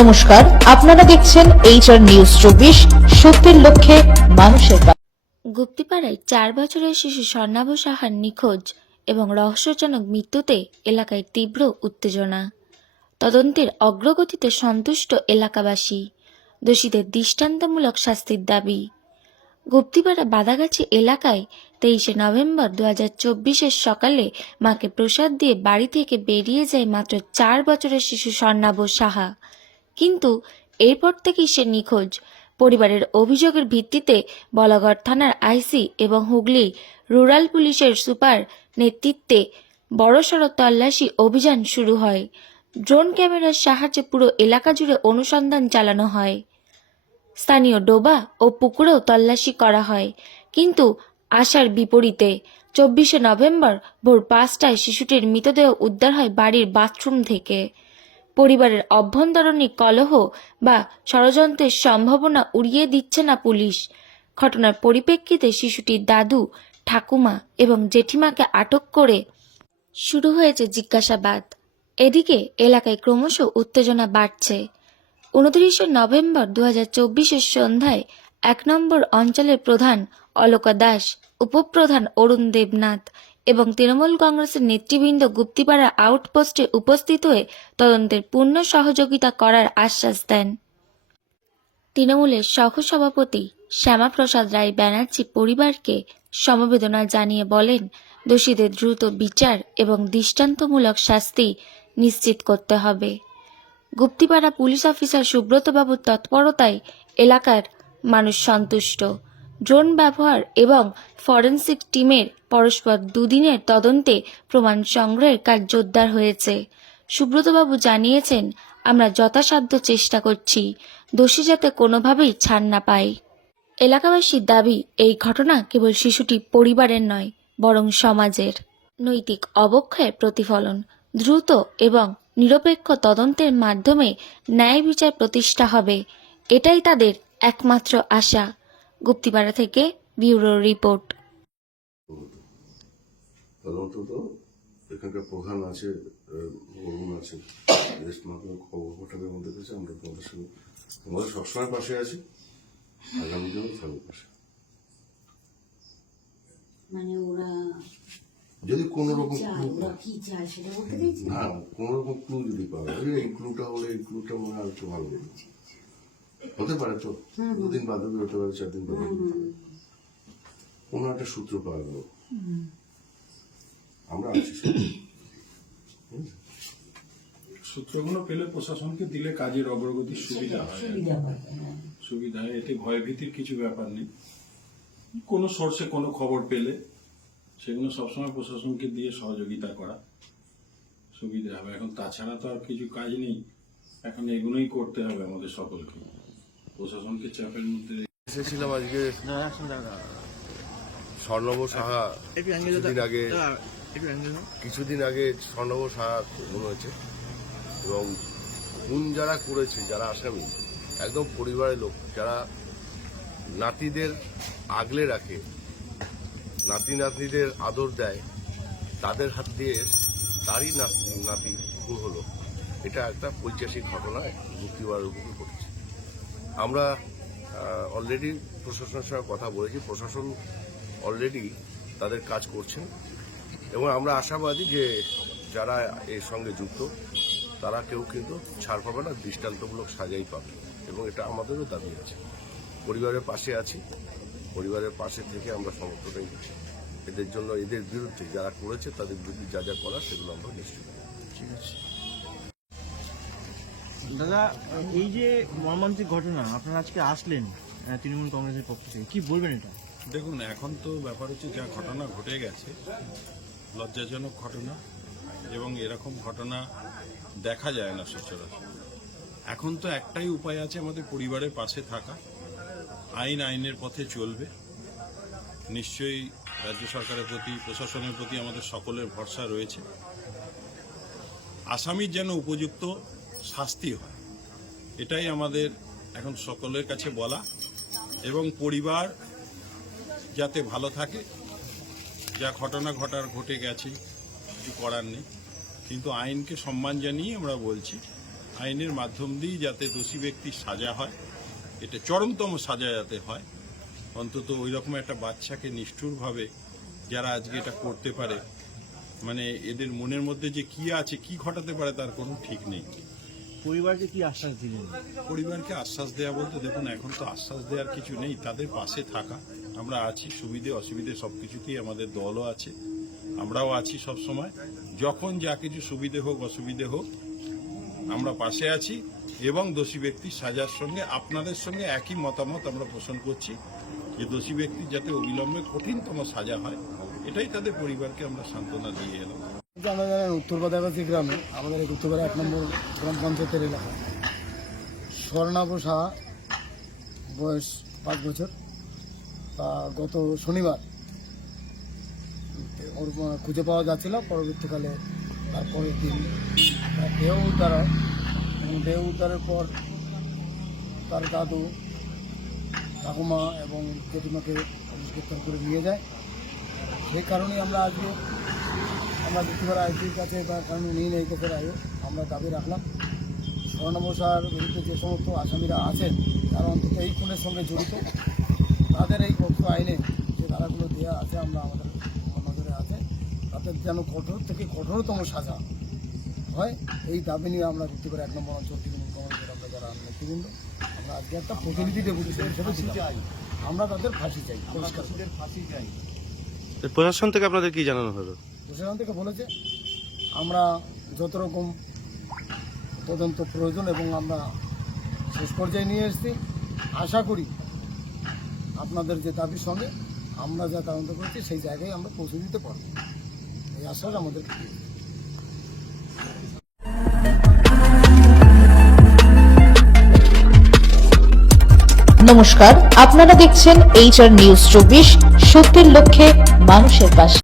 নমস্কার, আপনারা দেখছেন HR নিউজ 24, সত্যের লক্ষ্যে মানুষের। গুপ্তিপাড়ায় 4 বছরের শিশু স্বর্ণাভ সাহার নিখোঁজ এবং রহস্যজনক মৃত্যুতে এলাকায় তীব্র উত্তেজনা। তদন্তের অগ্রগতিতে সন্তুষ্ট এলাকাবাসী, দোষীদের দৃষ্টান্তমূলক শাস্তির দাবি। গুপ্তিপাড়া বাদাগাছি এলাকায় 23 নভেম্বর 2024 সকালে মাকে প্রসাদ দিয়ে বাড়ি থেকে বেরিয়ে যায় মাত্র 4 বছরের শিশু স্বর্ণাভ সাহা, কিন্তু এরপর থেকেই সে নিখোঁজ। পরিবারের অভিযোগের ভিত্তিতে বলাগড় থানার আইসি এবং হুগলি রুরাল পুলিশের সুপার নেতৃত্বে বড়সড় তল্লাশি অভিযান শুরু হয়। ড্রোন ক্যামেরার সাহায্যে পুরো এলাকা জুড়ে অনুসন্ধান চালানো হয়। স্থানীয় ডোবা ও পুকুরেও তল্লাশি করা হয়, কিন্তু আশার বিপরীতে 24 নভেম্বর ভোর 5টায় শিশুটির মৃতদেহ উদ্ধার হয় বাড়ির বাথরুম থেকে। পরিবারের অভ্যন্তরীণ কলহ বা ষড়যন্ত্রের সম্ভাবনা উড়িয়ে দিচ্ছে না পুলিশ। ঘটনার পরিপ্রেক্ষিতে শিশুটির দাদু, ঠাকুমা এবং জেঠিমাকে আটক করে শুরু হয়েছে জিজ্ঞাসাবাদ। এদিকে এলাকায় ক্রমশ উত্তেজনা বাড়ছে। 29 নভেম্বর 2024 সন্ধ্যায় 1 নম্বর অঞ্চলের প্রধান অলকা দাস, উপপ্রধান অরুণ দেবনাথ এবং তৃণমূল কংগ্রেসের নেতৃবৃন্দ গুপ্তিপাড়া আউটপোস্টে উপস্থিত হয়ে তদন্তের পূর্ণ সহযোগিতা করার আশ্বাস দেন। তৃণমূলের সহসভাপতি শ্যামাপ্রসাদ রায় ব্যানার্জি পরিবারকে সমবেদনা জানিয়ে বলেন, দোষীদের দ্রুত বিচার এবং দৃষ্টান্তমূলক শাস্তি নিশ্চিত করতে হবে। গুপ্তিপাড়া পুলিশ অফিসার সুব্রতবাবুর তৎপরতায় এলাকার মানুষ সন্তুষ্ট। ড্রোন ব্যবহার এবং ফরেনসিক টিমের পরস্পর দুদিনের তদন্তে প্রমাণ সংগ্রহের কাজ জোরদার হয়েছে। সুব্রতবাবু জানিয়েছেন, আমরা যথাসাধ্য চেষ্টা করছি দোষী যাতে কোনোভাবেই ছাড় না পায়। এলাকাবাসীর দাবি, এই ঘটনা কেবল শিশুটি পরিবারের নয়, বরং সমাজের নৈতিক অবক্ষয়ের প্রতিফলন। দ্রুত এবং নিরপেক্ষ তদন্তের মাধ্যমে ন্যায় বিচার প্রতিষ্ঠা হবে, এটাই তাদের একমাত্র আশা। গুপ্তিপাড়া থেকে ব্যুরো রিপোর্ট। তদন্ত তো এখানকার প্রধান আছে, অরুণ আছে, খবর পাঠাবে আমাদের কাছে। আমরা তোমাদের সঙ্গে তোমাদের সবসময় পাশে আছি, আগামী দিনেও থাকবে পাশে। মানে ওরা যদি কোনো রকম কি চায় সেটা বলতে চাইছি। না, কোনো রকম ক্লু যদি পাবে, এই ক্লুটা হলে এই ক্লুটা মনে হয় একটু ভালো হতে পারে, তো 2 দিন বাদে হতে পারে, 4 দিন বাদে কোনো একটা সূত্র পাওয়া গেল, আমরা আছি। সূত্রগুলো পেলে প্রশাসনকে দিলে কাজের অগ্রগতির সুবিধা হয়। এতে ভয়ভীতির কিছু ব্যাপার নেই। কোনো সোর্সে কোনো খবর পেলে সেগুলো সবসময় প্রশাসনকে দিয়ে সহযোগিতা করা সুবিধা হবে। এখন তাছাড়া তো আর কিছু কাজ নেই, এখন এগুলোই করতে হবে আমাদের সকলকে। প্রশাসনকে চাপের মধ্যে এসেছিলাম আজকে স্বর্ণাভ সাহা কিছুদিন আগে স্বর্ণাভ সাহা খুন হয়েছে, এবং খুন যারা করেছে, যারা আসামি, একদম পরিবারের লোক, যারা নাতিদের আগলে রাখে, নাতি নাতনিদের আদর দেয়, তাদের হাত দিয়ে তারই নাতি খুন হলো। এটা একটা ঐতিহাসিক ঘটনা গুপ্তিপাড়ার বুকে ঘটেছে। আমরা অলরেডি প্রশাসনের সঙ্গে কথা বলেছি, প্রশাসন অলরেডি তাদের কাজ করছেন, এবং আমরা আশাবাদী যে যারা এর সঙ্গে যুক্ত তারা কেউ কিন্তু ছাড় পাবে না, দৃষ্টান্তমূলক সাজাই পাবে, এবং এটা আমাদেরও দাবি আছে। পরিবারের পাশে আছি, পরিবারের পাশে থেকে আমরা সমর্থনই এদের জন্য, এদের বিরুদ্ধে যারা করেছে তাদের বিরুদ্ধে যা যা করার সেগুলো আমরা নিশ্চিত করব। ঠিক আছে দাদা, এই যে মর্মান্তিক ঘটনা, আপনারা আজকে আসলেন তৃণমূল কংগ্রেসের পক্ষ থেকে, কি বলবেন এটা? দেখুন, এখন তো ব্যাপার হচ্ছে যা ঘটনা ঘটে গেছে, লজ্জাজনক ঘটনা, এবং এরকম ঘটনা দেখা যায় না সচরাচর। এখন তো একটাই উপায় আছে, আমাদের পরিবারের পাশে থাকা। আইনের পথে চলবে। নিশ্চয়ই রাজ্য সরকারের প্রতি, প্রশাসনের প্রতি আমাদের সকলের ভরসা রয়েছে। আসামির যেন উপযুক্ত শাস্তি হয়, এটাই আমাদের এখন সকলের কাছে বলা, এবং পরিবার যাতে ভালো থাকে। যা ঘটনা ঘটে গেছে, কিছু করার নেই, কিন্তু আইনকে সম্মান জানিয়ে আমরা বলছি আইনের মাধ্যম দিয়েই যাতে দোষী ব্যক্তির সাজা হয়, এটা চরমতম সাজা যাতে হয়। অন্তত ওই রকম একটা বাচ্চাকে নিষ্ঠুরভাবে যারা আজকে এটা করতে পারে, মানে এদের মনের মধ্যে যে কি আছে, কি ঘটাতে পারে তার কোনো ঠিক নেই। পরিবারকে কি আশ্বাস দিলেন? পরিবারকে আশ্বাস দেওয়া বলতে দেখুন, এখন তো আশ্বাস দেওয়ার কিছু নেই, তাদের পাশে থাকা। আমরা আছি, সুবিধে অসুবিধে সব কিছুতেই আমাদের দলও আছে, আমরাও আছি সব সময়। যখন যা কিছু সুবিধে হোক অসুবিধে হোক আমরা পাশে আছি, এবং দোষী ব্যক্তির সাজার সঙ্গে আপনাদের সঙ্গে একই মতামত আমরা পোষণ করছি যে দোষী ব্যক্তির যাতে অবিলম্বে কঠিনতম সাজা হয়, এটাই তাদের পরিবারকে আমরা সান্ত্বনা দিয়ে এলাম। আমরা জানেন উত্তর বাদাবাসী গ্রামে, আমাদের এই উত্তরপাড়া 1 নম্বর গ্রাম পঞ্চায়েতের এলাকা, স্বর্ণাভ সাহা, বয়স 5 বছর। তা গত শনিবার ওর খুঁজে পাওয়া যাচ্ছিল, পরবর্তীকালে তারপরের দিন দেহ উদ্ধার হয়, এবং দেহ উদ্ধারের পর তার দাদু, ঠাকুমা এবং জেঠিমাকে গ্রেপ্তার করে নিয়ে যায়। সেই কারণেই আমরা আজকে উত্তরপাড়া আইসির কাছে বা কারণ নিয়ে নেই কেসের আগে আমরা দাবি রাখলাম স্বর্ণাভ সাহার বিরুদ্ধে যে সমস্ত আসামিরা আছেন তারা অন্তত এই খুনের সঙ্গে জড়িত, তাদের এই পক্ষ আইনে যে ধারাগুলো দেওয়া আছে আমরা আমাদের নজরে আছে, তাদের যেন কঠোর থেকে কঠোরতম সাজা হয়, এই দাবি নিয়ে আমরা উত্তরপাড়া 1 নম্বর অঞ্চল তৃণমূল কংগ্রেসের আমরা যারা নেতৃবৃন্দ, আমরা আজকে একটা প্রতিনিধি ডেপুটেশন হিসেবে দিলাম। আমরা তাদের ফাঁসি চাই, পরিষ্কার ফাঁসি চাই। প্রশাসন থেকে আপনাদের কি জানানো হলো? প্রশাসন থেকে বলেছে আমরা যত রকম তদন্ত প্রয়োজন এবং আমরা শেষ পর্যায়ে নিয়ে এসেছি, আশা করি আপনাদের যে দাবির সঙ্গে আমরা যা তদন্ত করছি সেই জায়গায় আমরা পৌঁছে দিতে পারব, এই আশ্বাস আমাদের। নমস্কার, আপনারা দেখছেন HR নিউজ 24, সত্যের লক্ষ্যে মানুষের পাশে।